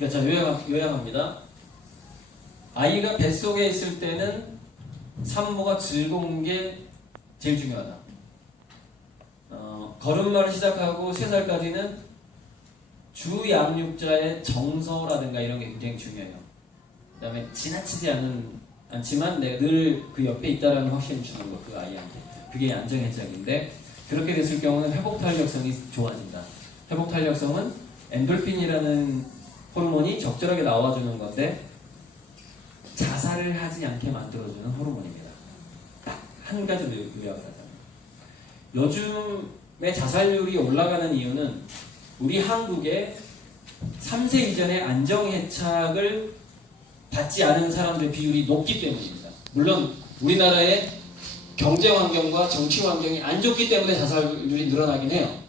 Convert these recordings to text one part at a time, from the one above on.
자, 요약합니다. 아이가 뱃속에 있을 때는 산모가 즐거운 게 제일 중요하다. 걸음마를 시작하고 3살까지는 주양육자의 정서라든가 이런 게 굉장히 중요해요. 그 다음에 지나치지 않지만 내가 늘 그 옆에 있다라는 확신을 주는 것, 그 아이한테. 그게 안정해작인데, 그렇게 됐을 경우는 회복탄력성이 좋아진다. 회복탄력성은 엔돌핀이라는 호르몬이 적절하게 나와주는 건데 자살을 하지 않게 만들어주는 호르몬입니다. 딱 한 가지로 요약을 하자면, 요즘에 자살률이 올라가는 이유는 우리 한국에 3세 이전에 안정해착을 받지 않은 사람들 비율이 높기 때문입니다. 물론 우리나라의 경제 환경과 정치 환경이 안 좋기 때문에 자살률이 늘어나긴 해요.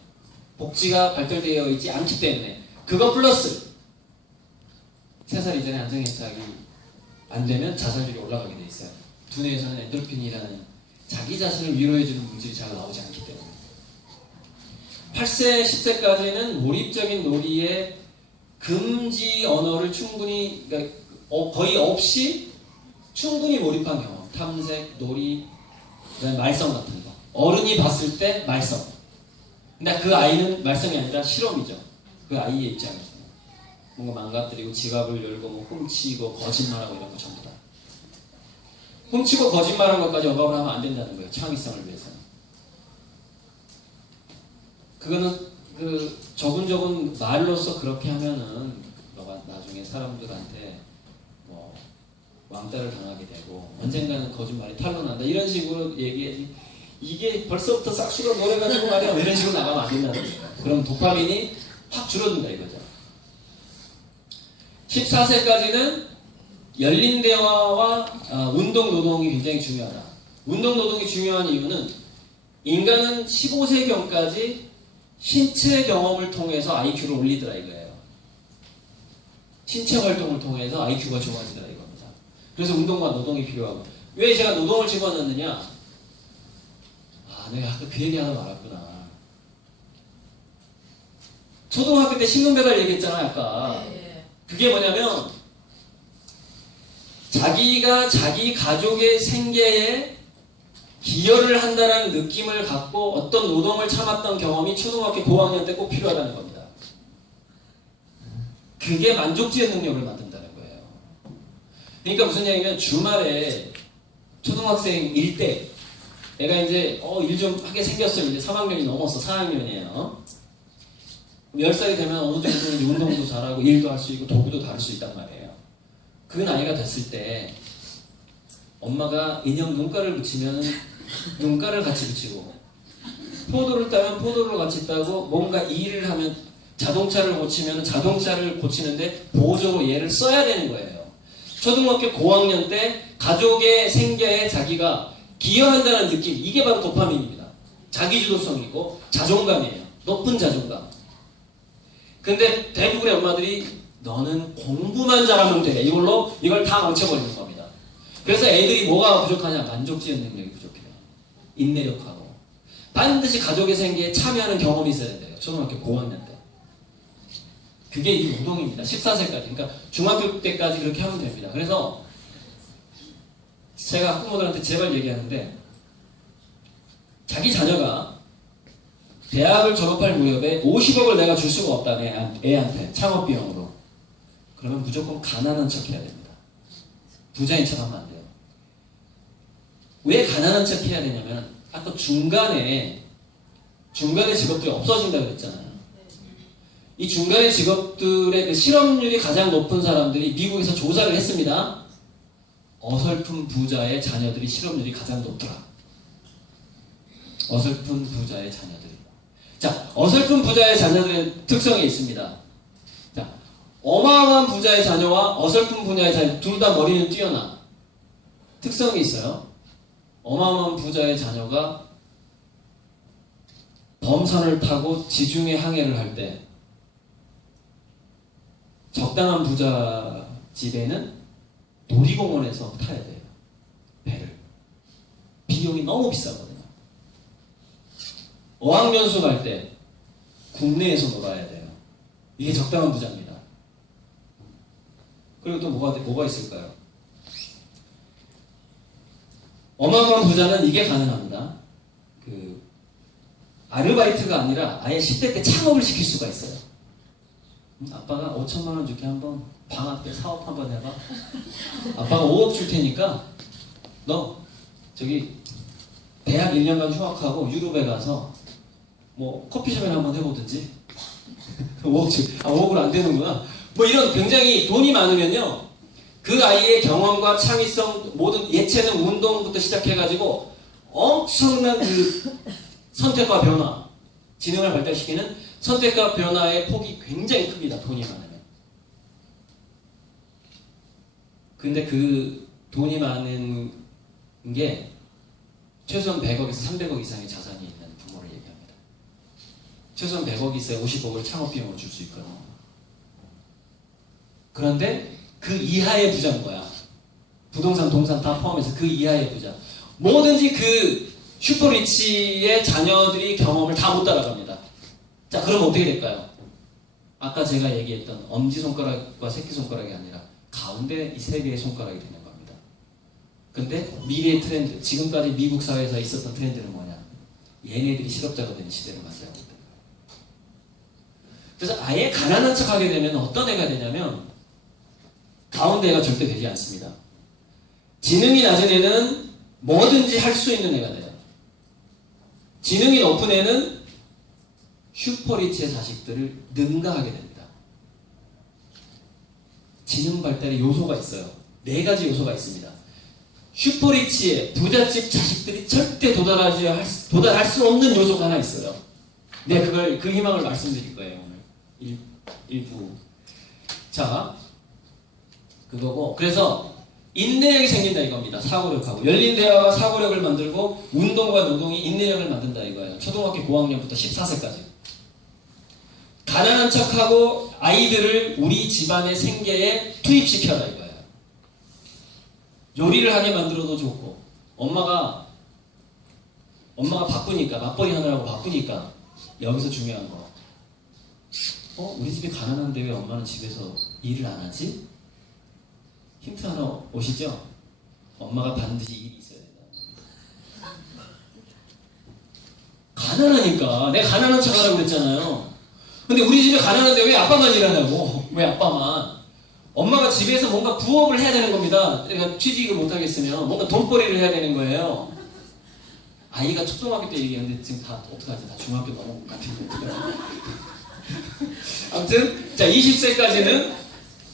복지가 발달되어 있지 않기 때문에. 그거 플러스 3살 이전에 안정해착이 안 되면 자살률이 올라가게 돼 있어요. 두뇌에서는 엔돌핀이라는 자기 자신을 위로해주는 물질이 잘 나오지 않기 때문에. 8세, 10세까지는 몰입적인 놀이에 금지 언어를 충분히, 그러니까 거의 없이 충분히 몰입한 경험. 탐색, 놀이, 그다음에 말썽 같은 거. 어른이 봤을 때 말썽. 근데 그 아이는 말썽이 아니라 실험이죠. 그 아이의 입장에서. 뭔가 망가뜨리고 지갑을 열고 뭐 훔치고 거짓말하고 이런 거 전부 다. 훔치고 거짓말한 것까지 억압을 하면 안 된다는 거예요. 창의성을 위해서는. 그거는 그 저분저분 말로써 그렇게 하면은 너가 나중에 사람들한테 뭐 왕따를 당하게 되고 언젠가는 거짓말이 탄로난다 이런 식으로 얘기해. 이게 벌써부터 싹수가 노래가지고 말이야 이런 식으로 나가면 안 된다는 거예요. 그럼 도파민이 확 줄어든다 이거죠. 14세까지는 열린 대화와 운동 노동이 굉장히 중요하다. 운동 노동이 중요한 이유는 인간은 15세경까지 신체 경험을 통해서 IQ를 올리더라 이거예요. 신체 활동을 통해서 IQ가 좋아지더라 이겁니다. 그래서 운동과 노동이 필요하고. 왜 제가 노동을 집어넣느냐? 내가 아까 그 얘기 하나 말았구나. 초등학교 때 신문 배달 얘기했잖아 아까. 그게 뭐냐면 자기가 자기 가족의 생계에 기여를 한다는 느낌을 갖고 어떤 노동을 참았던 경험이 초등학교 고학년 때 꼭 필요하다는 겁니다. 그게 만족지의 능력을 만든다는 거예요. 그러니까 무슨 얘기냐면 주말에 초등학생일 때 내가 이제 일 좀 하게 생겼어요. 이제 3학년이 넘었어. 4학년이에요. 10살이 되면 어느 정도 운동도 잘하고 일도 할 수 있고 도구도 다룰 수 있단 말이에요. 그 나이가 됐을 때 엄마가 인형 눈가를 붙이면 눈가를 같이 붙이고 포도를 따면 포도를 같이 따고 뭔가 일을 하면 자동차를 고치면 자동차를 고치는데 보조로 얘를 써야 되는 거예요. 초등학교 고학년 때 가족의 생계에 자기가 기여한다는 느낌, 이게 바로 도파민입니다. 자기주도성이고 자존감이에요. 높은 자존감. 근데 대부분의 엄마들이 너는 공부만 잘하면 돼. 이걸 다 망쳐버리는 겁니다. 그래서 애들이 뭐가 부족하냐? 만족지의 능력이 부족해요. 인내력하고. 반드시 가족의 생계에 참여하는 경험이 있어야 돼요. 초등학교 고학년 때. 그게 이 노동입니다. 14세까지. 그러니까 중학교 때까지 그렇게 하면 됩니다. 그래서 제가 학부모들한테 제발 얘기하는데 자기 자녀가 대학을 졸업할 무렵에 50억을 내가 줄 수가 없다. 애한테 창업비용으로. 그러면 무조건 가난한 척 해야 됩니다. 부자인 척 하면 안 돼요. 왜 가난한 척 해야 되냐면 아까 중간에 직업들이 없어진다고 그랬잖아요. 이 중간의 직업들의 그 실업률이 가장 높은 사람들이 미국에서 조사를 했습니다. 어설픈 부자의 자녀들이 실업률이 가장 높더라. 어설픈 부자의 자녀들이. 자, 어설픈 부자의 자녀들의 특성이 있습니다. 자, 어마어마한 부자의 자녀와 어설픈 부자의 자녀 둘 다 머리는 뛰어나. 특성이 있어요. 어마어마한 부자의 자녀가 범선을 타고 지중해 항해를 할 때 적당한 부자 집에는 놀이공원에서 타야 돼요. 배를. 비용이 너무 비싸거든요. 어학연수 갈 때 국내에서 놀아야 돼요. 이게 적당한 부자입니다. 그리고 또 뭐가 있을까요? 어마어마한 부자는 이게 가능합니다. 그 아르바이트가 아니라 아예 10대 때 창업을 시킬 수가 있어요. 아빠가 5천만 원 줄게 한번 방학 때 사업 한번 해봐. 아빠가 5억 줄 테니까 너 저기 대학 1년간 휴학하고 유럽에 가서 뭐 커피숍에 한번 해보든지. 5억 줄, 5억으로 안 되는구나. 뭐 이런 굉장히 돈이 많으면요, 그 아이의 경험과 창의성, 모든 예체능, 운동부터 시작해가지고 엄청난 그 선택과 변화, 지능을 발달시키는 선택과 변화의 폭이 굉장히 큽니다. 돈이 많으면. 근데 그 돈이 많은 게 최소한 100억에서 300억 이상의 자산이 있는 부모를 얘기합니다. 최소한 100억이 있어야 50억을 창업 비용을 줄 수 있거든요. 그런데 그 이하의 부자인 거야. 부동산, 동산 다 포함해서 그 이하의 부자. 뭐든지 그 슈퍼리치의 자녀들이 경험을 다 못 따라갑니다. 자, 그럼 어떻게 될까요? 아까 제가 얘기했던 엄지손가락과 새끼손가락이 아니라 가운데 이 세 개의 손가락이 되는 겁니다. 근데 미래의 트렌드, 지금까지 미국 사회에서 있었던 트렌드는 뭐냐? 얘네들이 실업자가 되는 시대를 맞이하고 있다. 그래서 아예 가난한 척 하게 되면 어떤 애가 되냐면 가운데 애가 절대 되지 않습니다. 지능이 낮은 애는 뭐든지 할 수 있는 애가 돼요. 지능이 높은 애는 슈퍼리치의 자식들을 능가하게 됩니다. 지능 발달의 요소가 있어요. 4가지 요소가 있습니다. 슈퍼리치의 부잣집 자식들이 절대 도달할 수 없는 요소가 하나 있어요. 네, 그 희망을 말씀드릴 거예요, 오늘. 일부. 자, 그거고. 그래서 인내력이 생긴다 이겁니다. 사고력하고. 열린 대화가 사고력을 만들고 운동과 노동이 인내력을 만든다 이거예요. 초등학교 고학년부터 14세까지. 가난한 척하고 아이들을 우리 집안의 생계에 투입시켜라 이거예요. 요리를 하게 만들어도 좋고, 엄마가 바쁘니까, 맞벌이 하느라고 바쁘니까, 여기서 중요한 거. 우리 집이 가난한데 왜 엄마는 집에서 일을 안 하지? 힌트 하나 오시죠? 엄마가 반드시 일이 있어야 된다. 가난하니까. 내가 가난한 척 하라고 그랬잖아요. 근데 우리 집에 가난한데 왜 아빠만 일하냐고. 왜 아빠만. 엄마가 집에서 뭔가 부업을 해야 되는 겁니다. 내가 취직을 못하겠으면 뭔가 돈벌이를 해야 되는 거예요. 아이가 초등학교 때 얘기하는데 지금 다 어떡하지? 다 중학교 넘어온 것 같은데 어떡하지? 아무튼 자 20세까지는